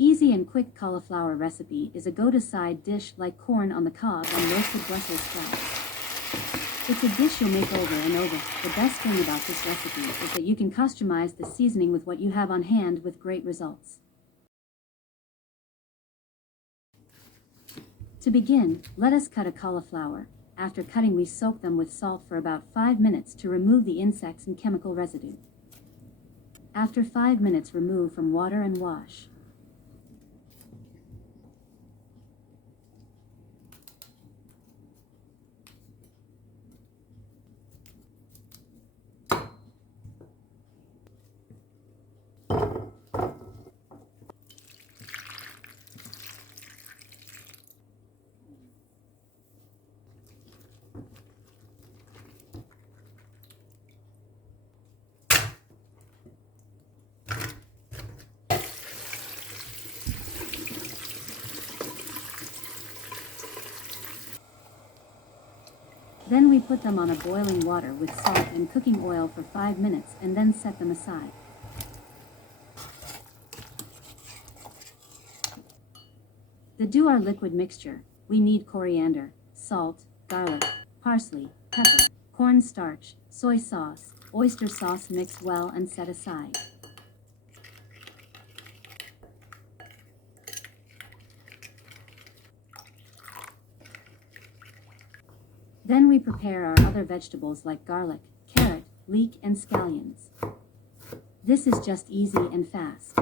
Easy and quick cauliflower recipe is a go-to side dish like corn on the cob and roasted Brussels sprouts. It's a dish you'll make over and over. The best thing about this recipe is that you can customize the seasoning with what you have on hand with great results. To begin, let us cut a cauliflower. After cutting, we soak them with salt for about 5 minutes to remove the insects and chemical residue. After 5 minutes, remove from water and wash. Then we put them on a boiling water with salt and cooking oil for 5 minutes and then set them aside. To do our liquid mixture, we need coriander, salt, garlic, parsley, pepper, cornstarch, soy sauce, oyster sauce. Mix well and set aside. Then we prepare our other vegetables like garlic, carrot, leek, and scallions. This is just easy and fast.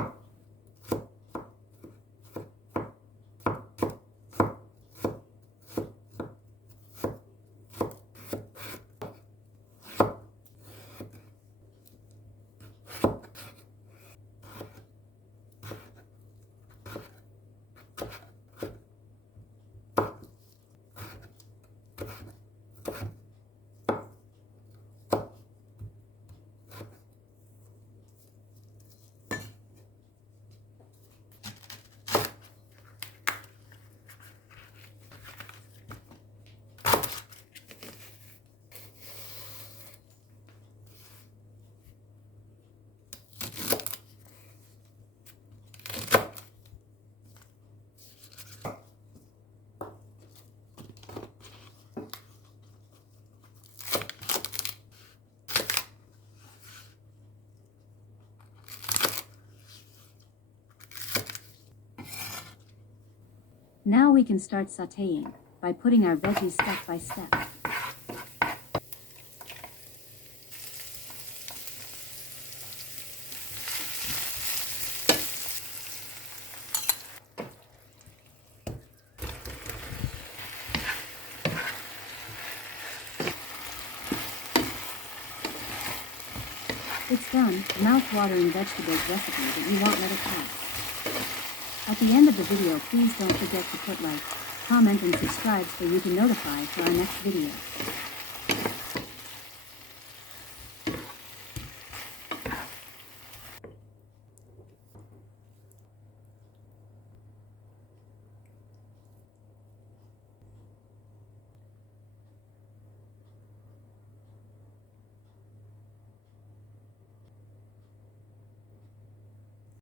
Now we can start sautéing by putting our veggies step by step. It's done, mouth-watering vegetables recipe that you won't let it pass. At the end of the video, please don't forget to put like, comment, and subscribe so you can notify for our next video.